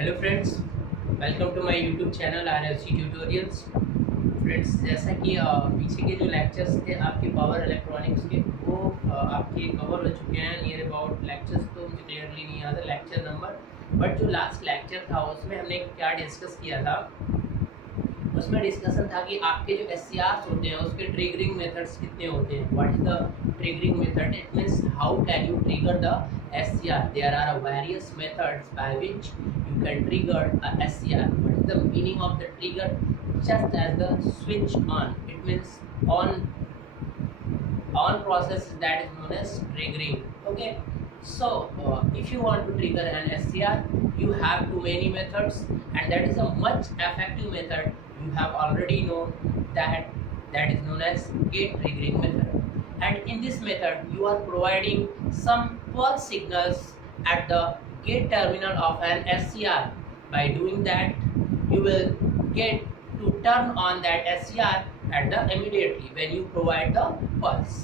Hello friends, welcome to my YouTube channel RFC tutorials. Friends, जैसा कि पीछे के जो लेक्चर्स थे आपके पावर इलेक्ट्रॉनिक्स के वो आपके कवर हो चुके हैं। नियर अबाउट लेक्चर्स तो मुझे क्लियरली नहीं याद है लेक्चर नंबर, बट जो लास्ट लेक्चर था उसमें हमने क्या डिस्कस किया था। उसमें डिस्कशन था कि आपके जो SCRs होते हैं उसके ट्रिगरिंग मेथड्स कितने होते हैं। What is the triggering method? It means how can you trigger the SCR। There are various methods by which you can trigger a SCR. What is the meaning of the trigger? Just as the switch on, it means on process that is known as triggering. Okay, so if you want to trigger an SCR, you have too many methods, and that is a much effective method. You have already known that is known as gate triggering method. And in this method, you are providing some pulse signals at the gate terminal of an SCR. By doing that, you will get to turn on that SCR at the immediately when you provide the pulse.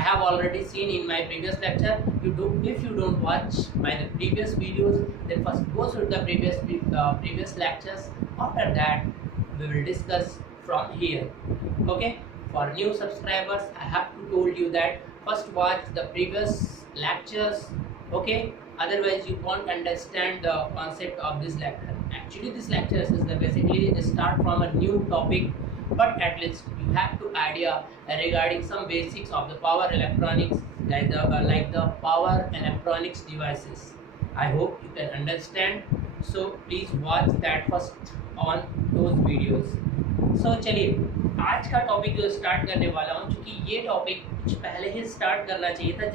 I have already seen in my previous lecture. If you don't watch my previous videos, then first go through the previous lectures. After that, we will discuss from here. Okay. For new subscribers, I have to told you that first watch the previous lectures. Okay. Otherwise you won't understand the concept of this lecture. Actually this lecture is basically start from a new topic, but at least you have to idea regarding some basics of the power electronics, like the power electronics devices. I hope you can understand, so please watch that first on those videos. So चलिए आज का topic जो start करने वाला हूँ, क्योंकि ये topic कुछ पहले ही स्टार्ट करना चाहिए था।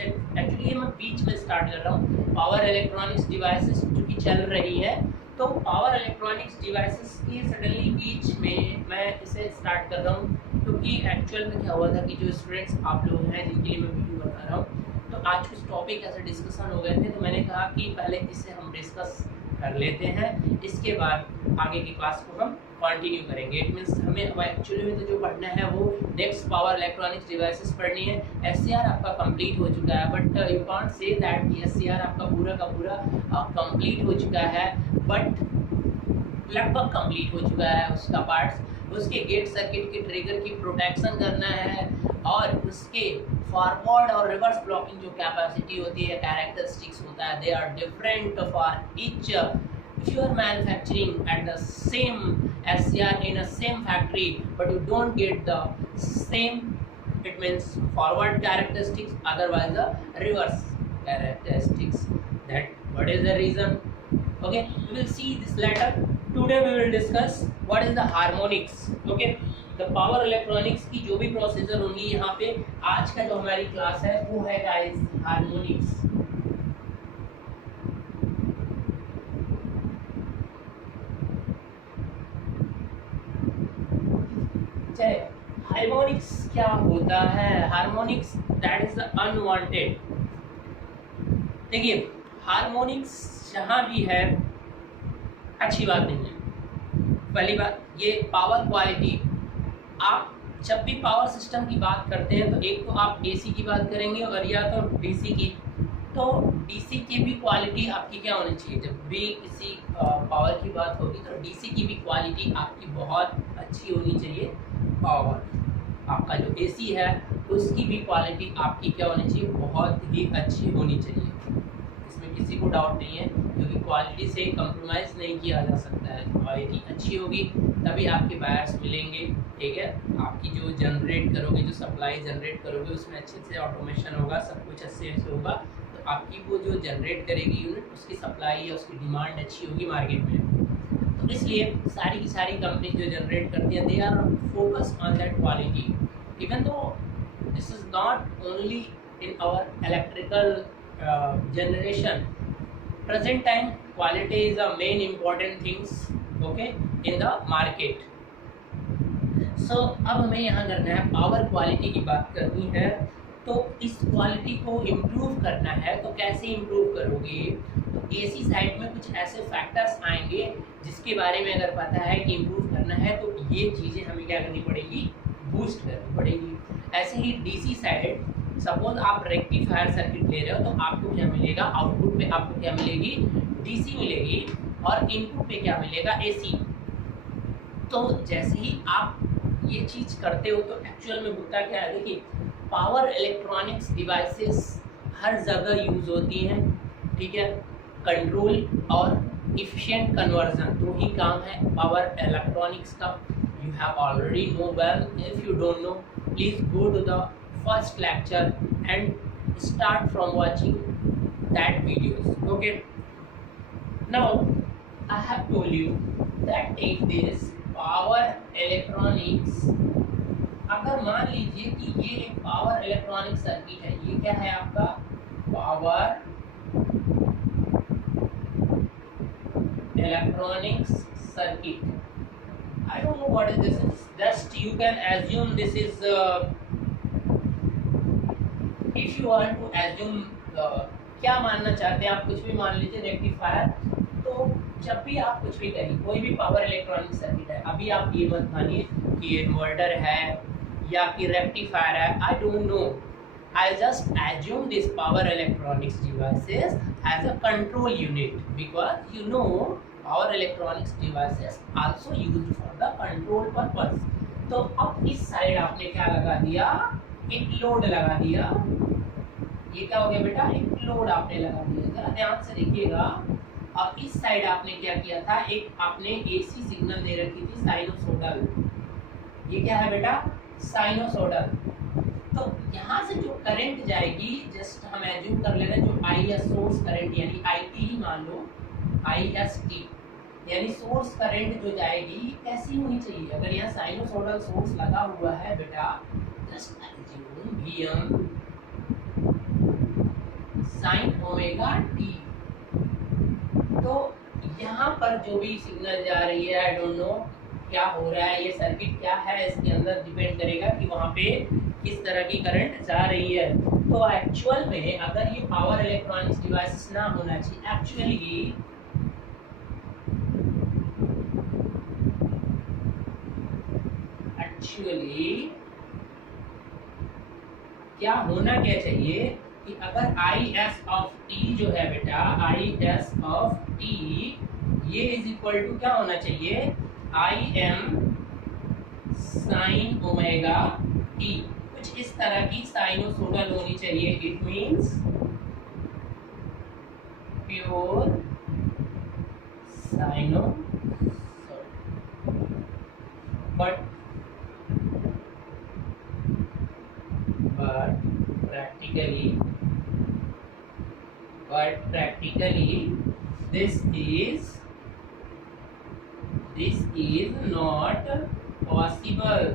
एक्चुअली मैं बीच में स्टार्ट कर रहा हूँ। पावर इलेक्ट्रॉनिक्स डिवाइसेस जो कि चल रही है, तो पावर इलेक्ट्रॉनिक्स डिवाइसेस की सडनली बीच में मैं इसे स्टार्ट कर रहा हूँ, क्योंकि एक्चुअल में क्या हुआ था कि जो स्टूडेंट्स आप लोग हैं जिनके लिए मैं वीडियो बना रहा हूँ, तो आज कुछ टॉपिक ऐसे डिस्कशन हो गए थे, तो मैंने कहा कि पहले इसे हम डिस्कस कर लेते हैं, इसके बाद आगे की क्लास को हम कंटिन्यू करेंगे। इट मीन्स हमें एक्चुअली में तो जो पढ़ना है वो नेक्स्ट पावर इलेक्ट्रॉनिक्स डिवाइसेस पढ़नी है। SCR आपका कंप्लीट हो चुका है, but you can't say that कि SCR आपका पूरा का पूरा कंप्लीट हो चुका है, बट लगभग कंप्लीट हो चुका है उसका पार्ट्स। उसके गेट सर्किट के ट्रिगर की प्रोटेक्शन करना है, और उसके फॉरवर्ड और रिवर्स ब्लॉकिंग जो कैपेसिटी होती है, कैरेक्टरिस्टिक्स होता है, they are different for each. If you are manufacturing at the same SCR in a same factory, but you don't get the same, it means forward characteristics, otherwise the reverse characteristics. That what is the reason? Okay, we will see this later. Today we will discuss what is the harmonics. Okay, the power electronics की जो भी procedure होंगी यहाँ पे, आज का जो हमारी क्लास है वो है गाइस हार्मोनिक्स। हार्मोनिक्स क्या होता है? Harmonics that is the unwanted. देखिए, हार्मोनिक्स जहाँ भी है अच्छी बात नहीं है। पहली बात, ये पावर क्वालिटी, आप जब भी पावर सिस्टम की बात करते हैं तो एक तो आप AC की बात करेंगे और या तो DC की। तो DC की भी क्वालिटी आपकी क्या होनी चाहिए? जब भी किसी पावर की बात होगी तो DC की भी क्वालिटी आपकी बहुत अच्छी होनी चाहिए। पावर आपका जो AC है उसकी भी क्वालिटी आपकी क्या होनी चाहिए? बहुत ही अच्छी होनी चाहिए। इसमें किसी को डाउट नहीं है, क्योंकि क्वालिटी से कंप्रोमाइज़ नहीं किया जा सकता है। क्वालिटी अच्छी होगी तभी आपके वायर्स मिलेंगे, ठीक है। आपकी जो जनरेट करोगे, जो सप्लाई जनरेट करोगे, उसमें अच्छे से ऑटोमेशन होगा, सब कुछ अच्छे से होगा, तो आपकी वो जो जनरेट करेगी यूनिट, उसकी सप्लाई या उसकी डिमांड अच्छी होगी मार्केट में। तो इसलिए सारी की सारी कंपनी जो जनरेट करती हैं, they are focus on that quality. Even though this is not only in our electrical generation, present time quality is the main important things, okay, in the market. So अब हमें यहाँ करना है, power quality की बात करनी है, तो इस क्वालिटी को इम्प्रूव करना है। तो कैसे इम्प्रूव करोगे? तो AC साइड में कुछ ऐसे फैक्टर्स आएंगे जिसके बारे में अगर पता है कि इम्प्रूव करना है तो ये चीज़ें हमें क्या करनी पड़ेगी? बूस्ट करनी पड़ेगी। ऐसे ही DC साइड, सपोज आप रेक्टिफायर सर्किट ले रहे हो तो आपको क्या मिलेगा? आउटपुट में आपको क्या मिलेगी? DC मिलेगी। और इनपुट पे क्या मिलेगा, एसी। तो जैसे ही आप ये चीज़ करते हो तो एक्चुअल में होता क्या है, देखिए पावर इलेक्ट्रॉनिक्स डिवाइसेस हर जगह यूज़ होती हैं, ठीक है। कंट्रोल और इफिशिएंट कन्वर्जन दो ही काम है पावर इलेक्ट्रॉनिक्स का। You have already know well, if you don't know please go to the first lecture and start from watching that videos, okay. Now I have told you that take this power electronics. अगर मान लीजिए कि ये एक power electronic circuit है, ये क्या है आपका power electronics circuit. I don't know what is this. Just you can assume this is if you want to assume क्या मानना चाहते हैं आप, कुछ भी मान लीजिए, रेक्टिफायर। तो जब भी आप कुछ भी करिए, कोई भी पावर इलेक्ट्रॉनिक सर्किट है, अभी आप ये मत मानिए कि इन्वर्टर है या कि रेक्टिफायर है, I don't know, I just assume this power electronics devices as a control unit because you know power electronics devices also used for the control purpose। तो अब इस साइड आपने क्या लगा दिया, एक लोड लगा दिया। ये क्या हो गया बेटा, एक लोड आपने लगा दिया। जरा ध्यान से देखिएगा। अब इस साइड आपने क्या किया था, एक आपने एसी सिग्नल दे रखी थी साइनोसोडल। ये क्या है बेटा, साइनोसोडल। तो यहाँ से जो करंट जाएगी, जस्ट हम एज्यूम कर ले रहे हैं, जो आई एस सोर्स करंट यानी आईटी ही मान लो, IST यानी सोर्स करंट जो जाएगी कैसी होनी चाहिए। अगर यहाँ साइनोसोडल सोर्स लगा हुआ है बेटा, just assume Vm sin omega t। तो यहाँ पर जो भी सिग्नल जा रही है, आई डोंट नो क्या हो रहा है, ये सर्किट क्या है, इसके अंदर डिपेंड करेगा कि वहाँ पे किस तरह की करंट जा रही है। तो एक्चुअल में अगर ये पावर इलेक्ट्रॉनिक्स डिवाइसेस ना होना चाहिए, एक्चुअली क्या होना क्या चाहिए कि अगर IS ऑफ t जो है बेटा, IS ऑफ t ये इज इक्वल टू क्या होना चाहिए, Im साइन ओमेगा t। कुछ इस तरह की साइनोसोडल होनी चाहिए। It means pure sinusoidal. but practically this is not possible.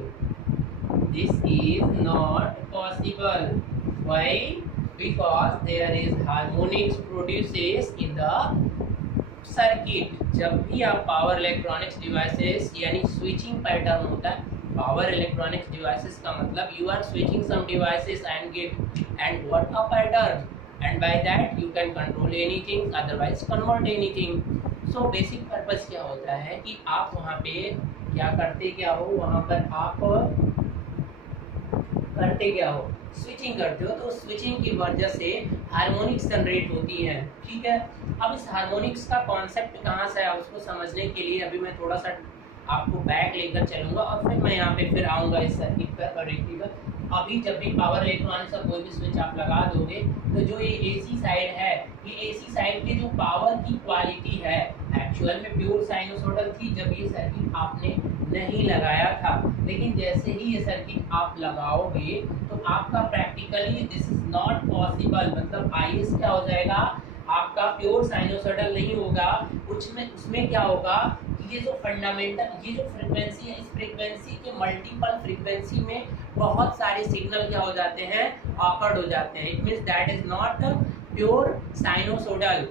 This is not possible. Why? Because there is harmonics produces in the circuit. जब भी आप पावर इलेक्ट्रॉनिक्स डिवाइसेस यानी स्विचिंग पैटर्न होता है, पावर इलेक्ट्रॉनिक्स डिवाइसेस का मतलब you are switching some devices and gate and what a pattern, and by that you can control anything, otherwise convert anything. So basic purpose क्या होता है कि आप वहाँ पे क्या करते क्या हो, वहाँ पर आप करते क्या हो, स्विचिंग करते हो। तो स्विचिंग की वजह से हार्मोनिक्स जनरेट होती हैं, ठीक है। अब इस हार्मोनिक्स का कॉन्सेप्ट कहाँ से है उसको समझने के लिए अभी मैं थोड़ा सा आपको बैक लेकर चलूंगा और फिर मैं यहाँ पे फिर आऊँगा इस सर्किट पर और रेक्टिफायर। अभी जब भी पावर इलेक्ट्रॉनिक्स का कोई भी स्विच आप लगा दोगे तो जो ये एसी साइड है, ये एसी साइड की जो पावर की क्वालिटी है एक्चुअल में प्योर साइनोसोडल थी जब ये सर्किट आपने नहीं लगाया था। लेकिन जैसे ही ये सर्किट आप लगाओगे तो आपका practically this is not possible, मतलब IS क्या हो जाएगा, आपका प्योर साइनोसोडल नहीं होगा। उसमें क्या होगा, ये जो फंडामेंटल, ये जो फ्रीक्वेंसी है, इस फ्रीक्वेंसी के मल्टीपल फ्रीक्वेंसी में बहुत सारे सिग्नल क्या हो जाते हैं, ऑकर्ड हो जाते हैं। It means that is not pure sinusoidal.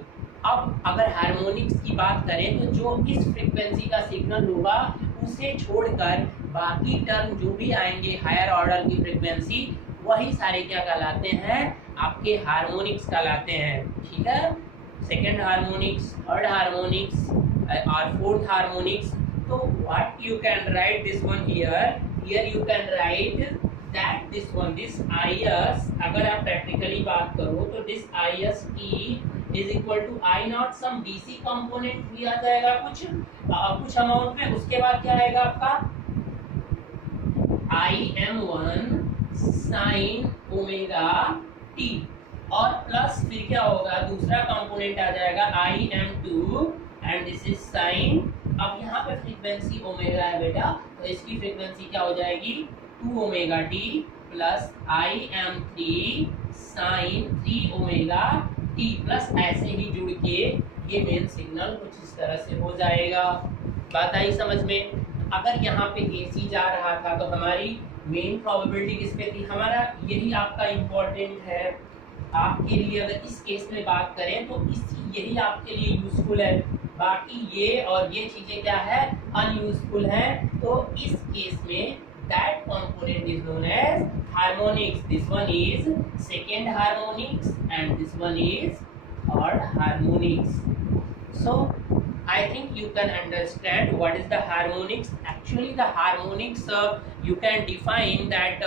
अब अगर हार्मोनिक्स की बात करें तो जो इस फ्रीक्वेंसी का सिग्नल होगा उसे छोड़कर बाकी टर्म जो भी आएंगे हायर ऑर्डर की फ्रीक्वेंसी, वही सारे क्या कहलाते हैं, आपके हार्मोनिक्स कहलाते हैं, ठीक है। सेकेंड हार्मोनिक्स, थर्ड हार्मोनिक्स और फोर्थ हार्मोनिक्स। तो what you can write this one here, you can write that this one this I S, अगर आप प्रैक्टिकली बात करो तो this I S T is equal to I naught some DC component भी आ जाएगा कुछ अमाउंट में, उसके बाद क्या आएगा आपका I M one sine omega T, और प्लस फिर क्या होगा दूसरा कंपोनेंट आ जाएगा I M two and this is sine. अब यहाँ पे फ्रीक्वेंसी ओमेगा है बेटा, तो इसकी फ्रीक्वेंसी क्या हो जाएगी 2 omega T plus I am three sign 3 omega T plus ऐसे ही जुड़ के ये मेन सिग्नल कुछ इस तरह से हो जाएगा। बात आई समझ में? अगर यहाँ पे AC जा रहा था तो हमारी मेन प्रोबेबिलिटी किस पे थी, हमारा यही आपका इम्पोर्टेंट है आपके लिए। अगर इस केस में बात करें तो यही आपके लिए यूजफुल है, बाकी ये और ये चीजें क्या है अनयूजफुल है। तो इस केस में that component is known as harmonics, this one is second harmonics and this one is third harmonics. So I think you can understand what is the harmonics. Actually the harmonics you can define that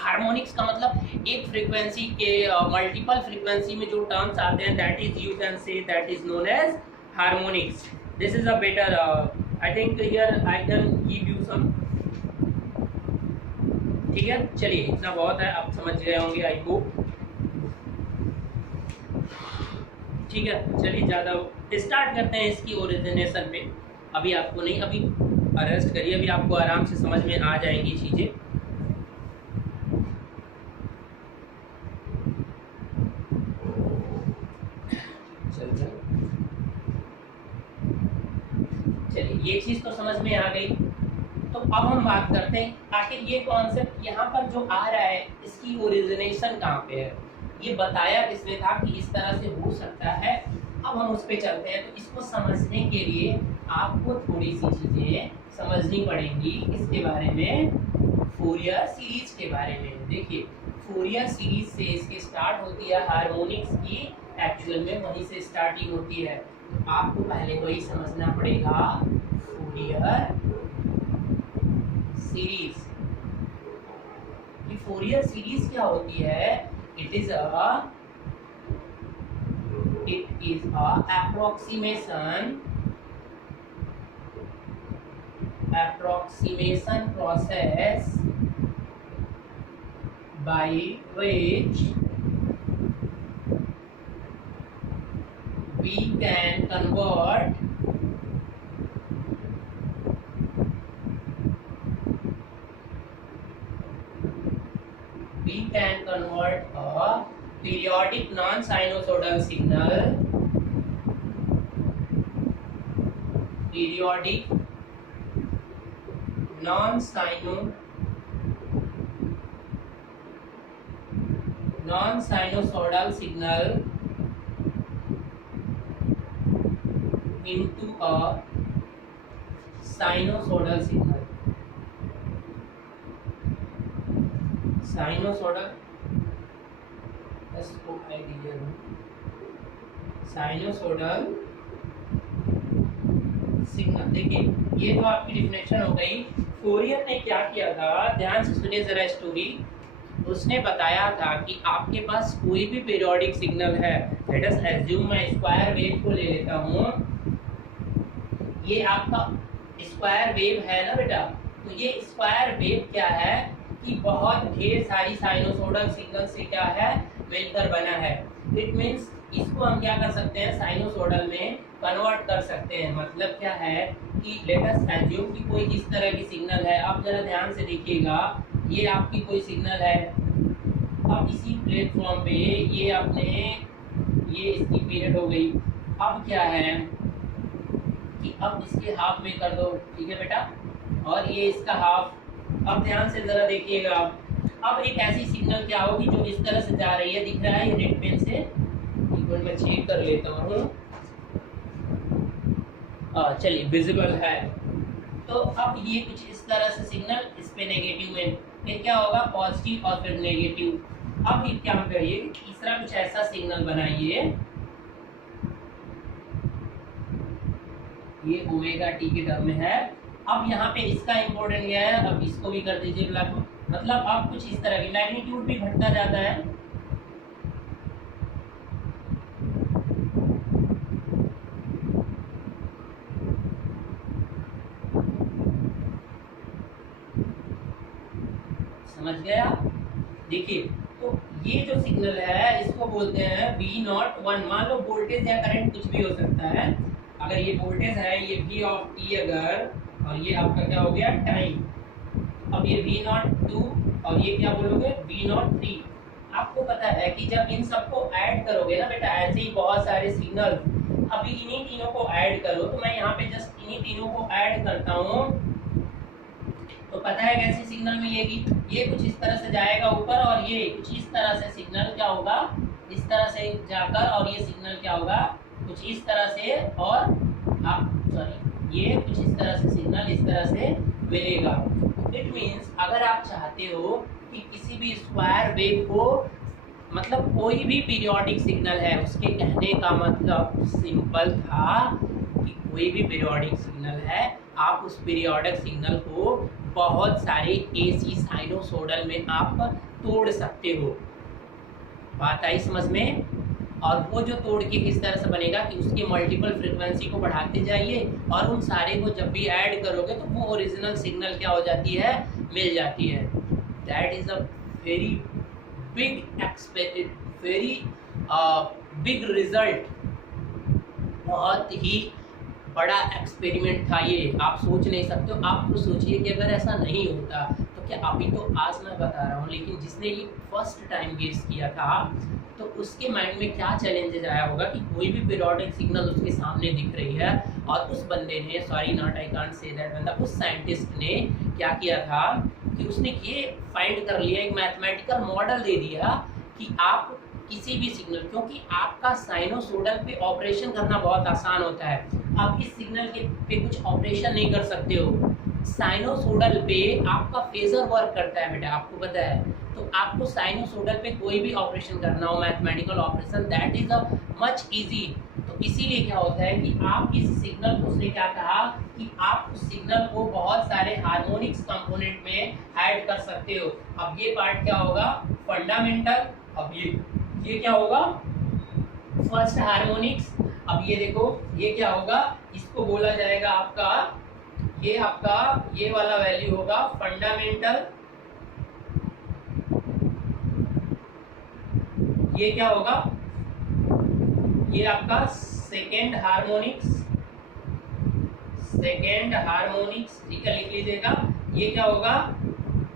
harmonics का मतलब एक frequency के multiple frequency में जो terms आते हैं that is you can say that is known as harmonics. This is a better I think here I can give you some. ठीक है, चलिए इतना बहुत है, आप समझ गए होंगे आई होप। ठीक है, चलिए ज़्यादा स्टार्ट करते हैं इसकी ओरिजिनेशन पे। अभी आपको नहीं, अभी अरेस्ट करिए, अभी आपको आराम से समझ में आ जाएंगी चीज़ें। चलिए ये चीज़ तो समझ में आ गई। तो अब हम बात करते हैं आखिर ये कॉन्सेप्ट यहाँ पर जो आ रहा है इसकी ओरिजिनेशन कहाँ पे है, ये बताया किसने था कि इस तरह से हो सकता है। अब हम उस पर चलते हैं। तो इसको समझने के लिए आपको थोड़ी सी चीजें समझनी पड़ेंगी इसके बारे में, फूरियर सीरीज के बारे में। देखिए फूरियर सीरीज से इसकी स्टार्ट होती है हार्मोनिक्स की, एक्चुअल में वहीं से स्टार्टिंग होती है। तो आपको पहले वही समझना पड़ेगा फूरियर सीरीज। ये फूरियर सीरीज क्या होती है? It is a approximation process by which we can convert a periodic non-sinusoidal signal, periodic non-sinusoidal signal into a sinusoidal signal. Sinusoidal sinusoidal signal. देखिए ये तो आपकी डिफिनेशन हो गई। फूरियर ने क्या किया था, ध्यान से सुनिए जरा स्टोरी। उसने बताया था कि आपके पास कोई भी पीरियोडिक सिग्नल है, लेट अस एज्यूम मैं स्क्वायर वेव को ले लेता हूँ, ये आपका स्क्वायर वेव है ना बेटा। तो ये स्क्वायर वेव क्या है कि बहुत ढेर सारी साइनोसोडल सिग्नल से क्या है मिलकर बना है। इट मीन्स इसको हम क्या कर सकते हैं साइनोसोडल में कन्वर्ट कर सकते हैं। मतलब क्या है कि लेट अस एज्यूम कि कोई इस तरह की सिग्नल है। अब जरा ध्यान से देखिएगा, ये आपकी कोई सिग्नल है। अब इसी प्लेटफॉर्म पे ये आपने ये इसकी पीरियड हो गई। अब क्या है कि अब इसके हाफ में कर दो, ठीक है बेटा, और ये इसका हाफ। अब ध्यान से जरा देखिएगा, अब एक ऐसी सिग्नल क्या होगी जो इस तरह से जा रही है, दिख रहा है ये रेड पेन से, एक बार मैं चेक कर लेता हूँ। चलिए विजिबल है। तो अब ये कुछ इस तरह से सिग्नल, इस पे नेगेटिव में फिर क्या होगा पॉजिटिव और फिर नेगेटिव। अब ये क्या करिए तीसरा कुछ ऐसा सिग्नल बनाइए, ये ओमेगा टी के टर्म में है। अब यहाँ पे इसका इम्पोर्टेंट क्या है, अब इसको भी कर दीजिए ब्लैक में, मतलब अब कुछ इस तरह की मैग्नीट्यूड भी घटता जाता है। समझ गया? देखिए तो ये जो सिग्नल है इसको बोलते हैं V01। मान लो वोल्टेज या करंट कुछ भी हो सकता है। अगर ये वोल्टेज है, ये V ऑफ t अगर, और ये आपका क्या हो गया टाइम। अब ये V02 और ये क्या बोलोगे V03। आपको पता है कि जब इन सबको ऐड करोगे ना बेटा, ऐसे ही बहुत सारे सिग्नल, अभी इन्हीं तीनों को ऐड करो, तो मैं यहाँ पे जस्ट इन्हीं तीनों को ऐड करता हूँ, तो पता है कैसी सिग्नल मिलेगी। ये कुछ इस तरह से जाएगा ऊपर, और ये कुछ इस तरह से सिग्नल क्या होगा, इस तरह से जाकर, और ये सिग्नल क्या होगा कुछ इस तरह से, और ये कुछ इस तरह से सिग्नल इस तरह से मिलेगा। इट मीन्स अगर आप चाहते हो कि किसी भी स्क्वायर वेव को, मतलब कोई भी पीरियोडिक सिग्नल है, उसके कहने का मतलब सिंपल था कि कोई भी पीरियोडिक सिग्नल है, आप उस पीरियोडिक सिग्नल को बहुत सारे एसी साइनोसॉइडल में आप तोड़ सकते हो। बात आई समझ में? और वो जो तोड़ के किस तरह से बनेगा कि उसकी मल्टीपल फ्रीक्वेंसी को बढ़ाते जाइए, और उन सारे को जब भी ऐड करोगे तो वो ओरिजिनल सिग्नल क्या हो जाती है, मिल जाती है। That is a very big result, बहुत ही बड़ा एक्सपेरिमेंट था ये। आप सोच नहीं सकते हो। आप तो सोचिए कि अगर ऐसा नहीं होता तो क्या, अभी तो आज मैं बता रहा हूँ, लेकिन जिसने ये फर्स्ट टाइम गेस किया था तो उसके माइंड में क्या चैलेंजेस आया होगा कि कोई भी पीरियोडिक सिग्नल उसके सामने दिख रही है, और उस बंदे ने, sorry not I can't say that बंदा, उस साइंटिस्ट ने क्या किया था कि उसने ये फाइंड कर लिया, एक मैथमेटिकल मॉडल दे दिया कि आप किसी भी सिग्नल, क्योंकि आपका साइनोसॉइडल पे ऑपरेशन करना बहुत आसान होता है, आप इस सिग्नल के पे कुछ ऑपरेशन नहीं कर सकते हो। साइनोसॉइडल पे आपका फेजर वर्क करता है बेटा, आपको पता है। तो आपको साइनोसॉइडल पे कोई भी ऑपरेशन करना हो, mathematical operation, that is a much easy. तो इसीलिए क्या होता है कि आप इस सिग्नल को, उसने क्या कहा कि आप उस सिग्नल को बहुत सारे हार्मोनिक्स कंपोनेंट में ऐड कर सकते हो। अब ये पार्ट क्या होगा, फंडामेंटल, अब ये क्या होगा, फर्स्ट हार्मोनिक्स। अब ये देखो ये क्या होगा, इसको बोला जाएगा आपका, ये आपका ये वाला वैल्यू होगा फंडामेंटल, ये क्या होगा, ये आपका सेकेंड हार्मोनिक्स, ठीक है लिख लीजिएगा। ये क्या होगा,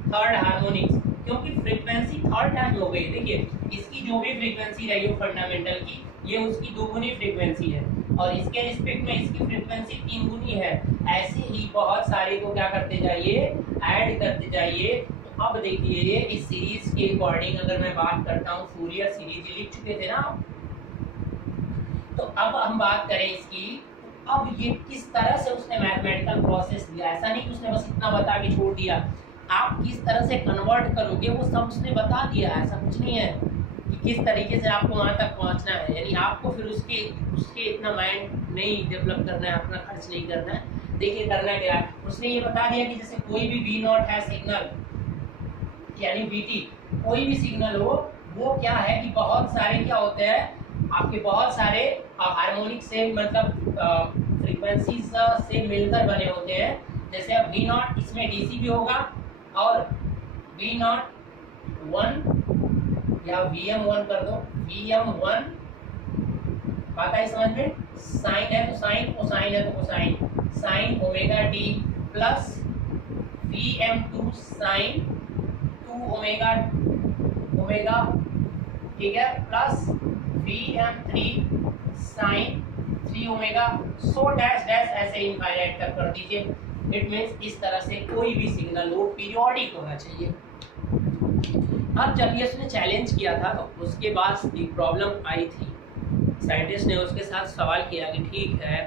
थर्ड हार्मोनिक्स, क्योंकि फ्रीक्वेंसी थर्ड टाइम हो गई। देखिए इसकी जो भी फ्रीक्वेंसी रही हो फंडामेंटल की, ये उसकी 2 गुनी फ्रीक्वेंसी है, और इसके रिस्पेक्ट में इसकी फ्रीक्वेंसी 3 गुनी है। ऐसे ही बहुत सारे को क्या करते जाइए, ऐड करते जाइए। तो अब देखिए इस सीरीज के अकॉर्डिंग अगर मैं बात करता हूँ, फूरियर सीरीज लिख चुके थे ना, तो अब हम बात करें इसकी। अब ये किस तरह से उसने मैथमेटिकल प्रोसेस दिया, ऐसा नहीं कि उसने बस इतना बता के छोड़ दिया, आप किस तरह से कन्वर्ट करोगे वो सब उसने बता दिया। ऐसा कुछ नहीं है कि किस तरीके से आपको वहाँ तक पहुँचना है, यानी आपको फिर उसके इतना माइंड नहीं डेवलप करना है, अपना खर्च नहीं करना है। देखिए करना क्या है, उसने ये बता दिया कि जैसे कोई भी V0 है सिग्नल, यानी VT, कोई भी सिग्नल हो, वो क्या है कि बहुत सारे क्या होते हैं, आपके बहुत सारे हार्मोनिक से, मतलब फ्रीक्वेंसीज से मिलकर बने होते हैं। जैसे अब V0, इसमें DC भी होगा, और V01 या VM1 कर दो, VM1, बात आई समझ में। साइन है तो साइन, कोसाइन है तो cosine, sine omega t plus VM2 sine 2 omega, ठीक है, plus VM3 sine 3 omega, so dash dash ऐसे इनफाइनाइट तक कर दीजिए। इट मीन्स इस तरह से कोई भी सिग्नल हो पीरियोडिक होना चाहिए। अब जब ये उसने चैलेंज किया था तो उसके बाद एक प्रॉब्लम आई थी, साइंटिस्ट ने उसके साथ सवाल किया कि ठीक है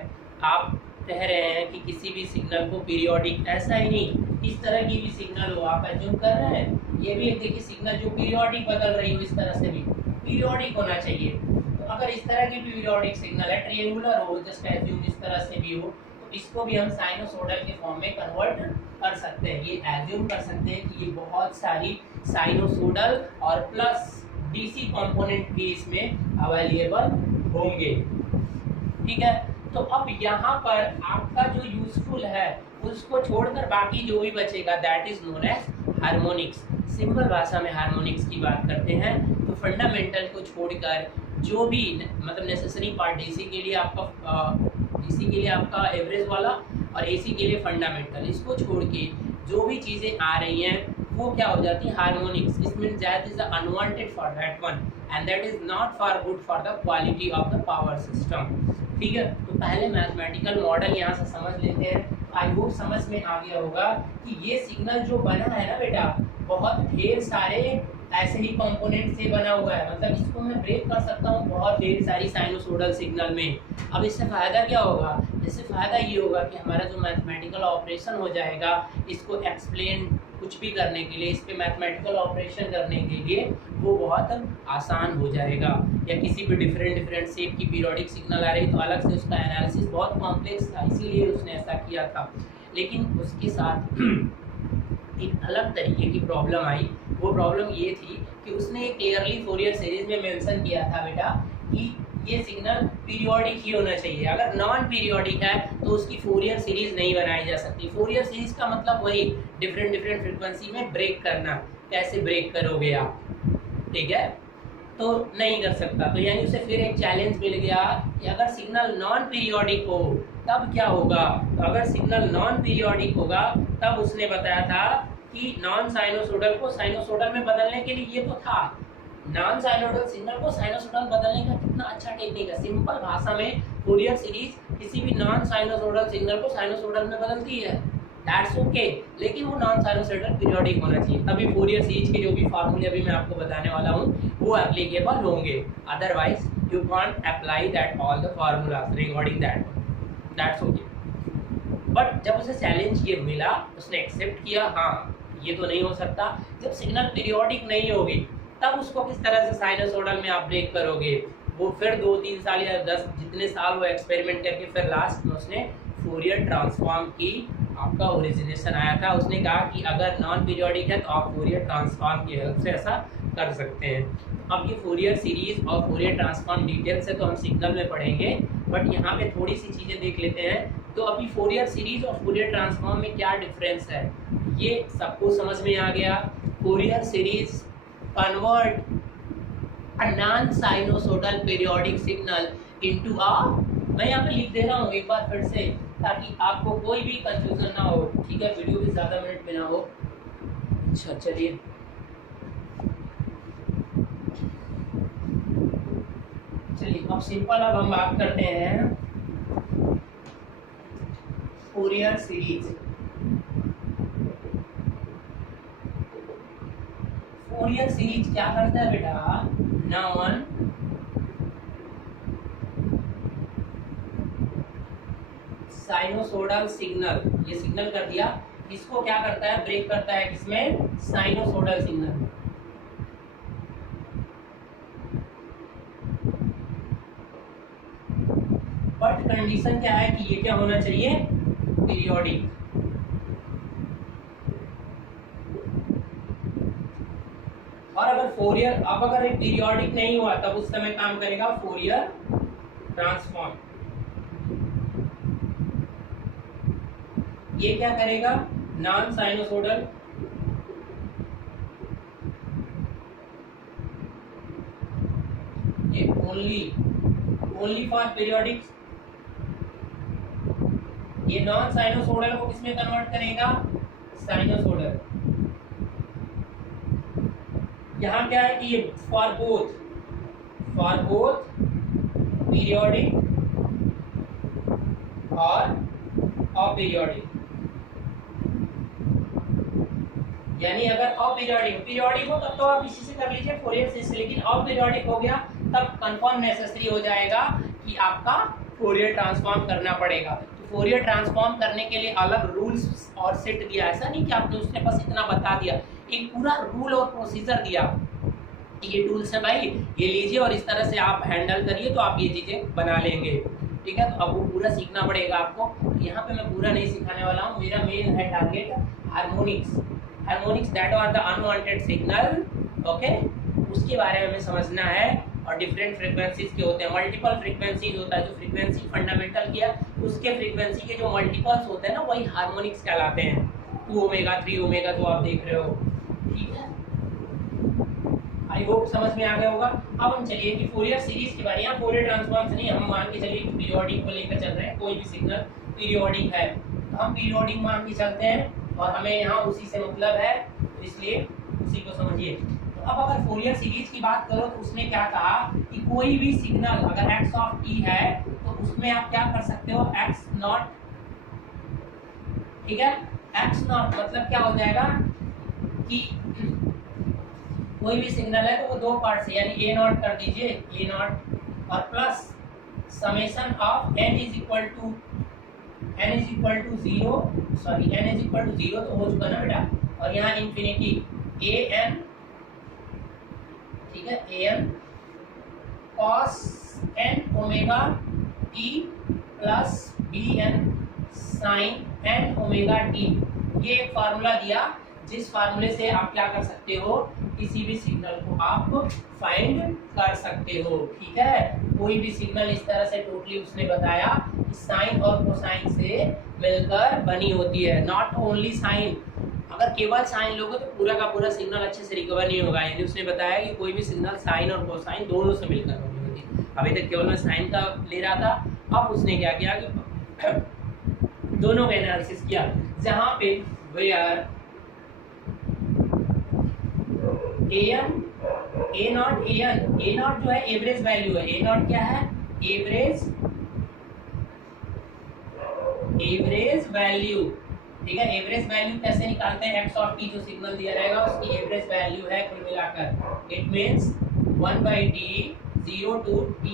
आप कह रहे हैं कि किसी भी सिग्नल को पीरियोडिक, ऐसा ही नहीं, इस तरह की भी सिग्नल हो, आप एज्यूम कर रहे हैं, ये भी एक देखिए सिग्नल जो पीरियोडिक बदल रही हो, इस तरह से भी पीरियोडिक होना चाहिए। तो अगर इस तरह की पीरियोडिक सिग्नल है, ट्रायंगुलर हो, जस्ट एज्यूम इस तरह से भी हो, तो इसको भी हम साइनोसोडल के फॉर्म में कन्वर्ट कर सकते हैं। ये एज्यूम कर सकते हैं कि ये बहुत सारी साइनोसोडल और प्लस डीसी कंपोनेंट भी इसमें अवेलेबल होंगे। ठीक है, तो अब यहाँ पर आपका जो यूजफुल है उसको छोड़कर बाकी जो भी बचेगा that is known as harmonics. Simple भाषा में हार्मोनिक्स की बात करते हैं तो फंडामेंटल को छोड़कर जो भी मतलब नेसेसरी पार्ट डीसी के लिए आपका एवरेज वाला और एसी के लिए फंडामेंटल, इसको छोड़ के जो भी चीज़ें आ रही हैं वो क्या हो जाती है harmonics. It means that is unwanted for that one and that is not for good for the quality of the power system. ठीक है, तो पहले मैथमेटिकल मॉडल यहाँ से समझ लेते हैं। आई होप समझ में आ गया होगा कि ये सिग्नल जो बना है ना बेटा बहुत ढेर सारे ऐसे ही कंपोनेंट से बना हुआ है, मतलब इसको मैं ब्रेक कर सकता हूँ बहुत ढेर सारी साइनोसोडल सिग्नल में। अब इससे फ़ायदा क्या होगा? इससे फ़ायदा ये होगा कि हमारा जो मैथमेटिकल ऑपरेशन हो जाएगा इसको एक्सप्लेन कुछ भी करने के लिए, इस पर मैथमेटिकल ऑपरेशन करने के लिए वो बहुत आसान हो जाएगा। या किसी भी डिफरेंट शेप की पीरियोडिक सिग्नल आ रही तो अलग से उसका एनालिसिस बहुत कॉम्प्लेक्स था, इसीलिए उसने ऐसा किया था। लेकिन उसके साथ एक अलग तरीके की प्रॉब्लम आई। वो प्रॉब्लम ये थी कि उसने क्लियरली फोरियर सीरीज में मेंशन किया था बेटा कि ये सिग्नल पीरियोडिक ही होना चाहिए। अगर नॉन पीरियोडिक है तो उसकी फोरियर सीरीज नहीं बनाई जा सकती। फोरियर सीरीज का मतलब वही डिफरेंट फ्रीक्वेंसी में ब्रेक करना। कैसे ब्रेक करोगे आप? ठीक है, तो नहीं कर सकता। तो यानी उसे फिर एक चैलेंज मिल गया कि अगर सिग्नल नॉन पीरियोडिक हो तब क्या होगा। तो अगर सिग्नल नॉन पीरियोडिक होगा तब उसने बताया था कि नॉन साइनोसोडल को साइनोसोडल में बदलने के लिए, ये तो था नॉन साइनोसोडल सिग्नल को साइनोसोडल बदलने का कितना अच्छा टेक्निक है। सिंपल भाषा में फोरियर सीरीज किसी भी नॉन साइनोसोडल सिग्नल को साइनोसोडल में बदलती है, दैट्स ओके। लेकिन वो नॉन साइनोसोडल पीरियोडिक होना चाहिए, तभी फोरियर सीरीज के जो भी फार्मूले अभी मैं आपको बताने वाला हूँ वो एप्लीकेबल होंगे। Otherwise you can't apply that all the formulas regarding that's okay. But जब उसे चैलेंज ये मिला उसने एक्सेप्ट किया, हाँ ये तो नहीं हो सकता। जब सिग्नल पीरियोडिक नहीं होगी तब उसको किस तरह से साइनोसोडल में आप ब्रेक करोगे। वो फिर 2-3 साल या 10 जितने साल वो एक्सपेरिमेंट करके फिर लास्ट में उसने फोरियर ट्रांसफॉर्म की आपका ओरिजिनेशन आया था। उसने कहा कि अगर नॉन पीरियोडिक है तो आप फोरियर ट्रांसफॉर्म की हेल्प से ऐसा कर सकते हैं। अब ये फोरियर सीरीज और फोरियर ट्रांसफॉर्म डिटेल से तो हम सिग्नल में पढ़ेंगे, बट यहाँ पे थोड़ी सी चीज़ें देख लेते हैं। तो अभी फोरियर सीरीज और फोरियर ट्रांसफॉर्म में क्या डिफरेंस है ये सबको समझ में आ गया। Fourier series convert a non sinusoidal periodic signal into a, मैं यहाँ पे लिख दे रहा हूँ एक बार फिर से ताकि आपको कोई भी कंफ्यूजन ना हो। ठीक है, वीडियो भी ज़्यादा मिनट में ना हो। अच्छा चलिए, अब सिंपल अब हम बात करते हैं फोरियर सीरीज। फोरियर सीरीज क्या करता है बेटा? नॉन साइनोसोडल सिग्नल, ये सिग्नल कर दिया, इसको क्या करता है? ब्रेक करता है किसमें? Sinusoidal signal. बट कंडीशन क्या है कि ये क्या होना चाहिए? पीरियोडिक। और अगर फोरियर, अब अगर ये पीरियोडिक नहीं हुआ तब उस समय काम करेगा फोरियर ट्रांसफॉर्म। ये क्या करेगा? नॉन साइनोसोडल, ये ओनली फॉर पीरियोडिक। ये नॉन साइनोसोडल को किसमें कन्वर्ट करेगा? साइनोसोडल। यहां क्या है कि ये फॉर बोथ पीरियोडिक और अपीरियोडिक। यानी अगर पीरियोडिक हो तब तो आप इसी से कर लीजिए फोरियर सीरीज से, लेकिन अपीरियोडिक हो गया तब कंफर्म नेसेसरी हो जाएगा कि आपका फोरियर ट्रांसफॉर्म करना पड़ेगा। तो फोरियर ट्रांसफॉर्म करने के लिए अलग रूल्स और सेट दिया। ऐसा नहीं कि आपने उसने बस इतना बता दिया, एक पूरा रूल और प्रोसीजर दिया। ये टूल्स है भाई, ये लीजिए और इस तरह से आप हैंडल करिए तो आप ये चीजें बना लेंगे। ठीक है। तो अब वो पूरा सीखना पड़ेगा आपको। यहाँ पे मैं पूरा नहीं सिखाने वाला हूँ, मेरा मेन है target harmonics. Harmonics that are the unwanted signal, okay, उसके बारे में हमें समझना है। और डिफरेंट फ्रीक्वेंसीज के होते हैं, मल्टीपल फ्रीक्वेंसीज होता है, जो फ्रीक्वेंसी फंडामेंटल किया उसके फ्रीक्वेंसी के जो मल्टीपल्स होते हैं ना, वही हार्मोनिक्स कहलाते हैं। 2 ओमेगा 3 ओमेगा जो आप देख रहे हो, ठीक है। आई होप समझ में आ गया होगा। अब हम चलिए कि फोरियर सीरीज के बारे में, यहाँ फोरियर ट्रांसफॉर्म्स नहीं, हम मान के चलिए पीरियोडिक को लेकर चल रहे हैं, कोई भी सिग्नल पीरियोडिक है तो हम पीरियोडिक मान के चलते हैं और हमें यहाँ उसी से मतलब है, इसलिए उसी को समझिए। तो अब अगर फोरियर सीरीज की बात करो तो उसने क्या कहा कि कोई भी सिग्नल अगर x ऑफ t है तो उसमें आप क्या कर सकते हो, x नॉट, ठीक है। x नॉट मतलब क्या हो जाएगा कि कोई भी सिग्नल है तो वो दो पार्ट से, यानी a नॉट कर दीजिए, a नॉट और plus summation of n is equal to 0, sorry n is equal to 0 तो हो चुका ना बेटा, और यहाँ इंफिनिटी an, ठीक है, an cos n omega t plus bn sin n omega t। ये एक फार्मूला दिया जिस फार्मूले से आप क्या कर सकते हो, किसी भी सिग्नल को आप फाइंड कर सकते हो, ठीक है। कोई भी सिग्नल इस तरह से टोटली उसने बताया कि साइन और कोसाइन से मिलकर बनी होती है, नॉट ओनली साइन। अगर केवल साइन लोगे तो पूरा का पूरा सिग्नल अच्छे से रिकवर नहीं होगा, यानी उसने बताया कि कोई भी सिग्नल साइन और कोसाइन दोनों से मिलकर बनी होती है। अभी तक केवल मैं साइन का ले रहा था, अब उसने क्या किया कि दोनों का एनालिसिस किया, जहां पे वेयर an a नॉट जो है एवरेज वैल्यू है, a नॉट क्या है, एवरेज वैल्यू, ठीक है। एवरेज वैल्यू कैसे निकालते हैं, x ऑफ t जो सिग्नल दिया रहेगा उसकी एवरेज वैल्यू है कुल मिलाकर, it means 1/t 0 to t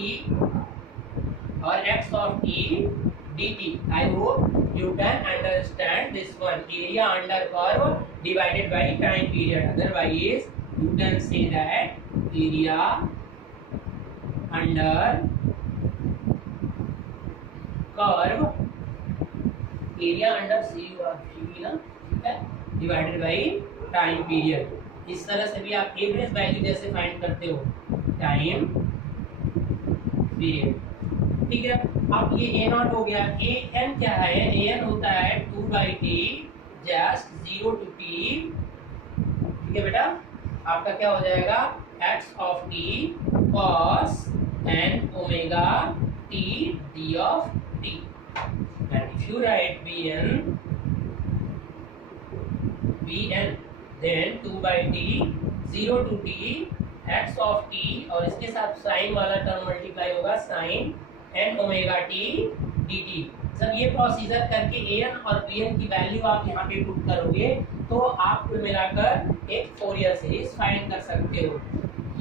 और x of t dt। I hope you can understand this one, area under curve divided by time period, otherwise you can say that area under curve, area under CV ना, ठीक है, divided by time period। इस तरह से भी आप average value जैसे find करते हो, टाइम पीरियड, ठीक है। अब ये a नॉट हो गया, an क्या है, an होता है 2/t जस्ट 0 to t, ठीक है बेटा। आपका क्या हो जाएगा, x of t cos n omega t d of t, and if you write bn then 2/t 0 to t x of t और इसके साथ साइन वाला टर्म मल्टीप्लाई होगा sine n omega t dt। जब ये प्रोसीजर करके an और bn की वैल्यू आप यहाँ पे पुट करोगे तो आप कुल मिलाकर एक फोरियर सीरीज फाइंड कर सकते हो।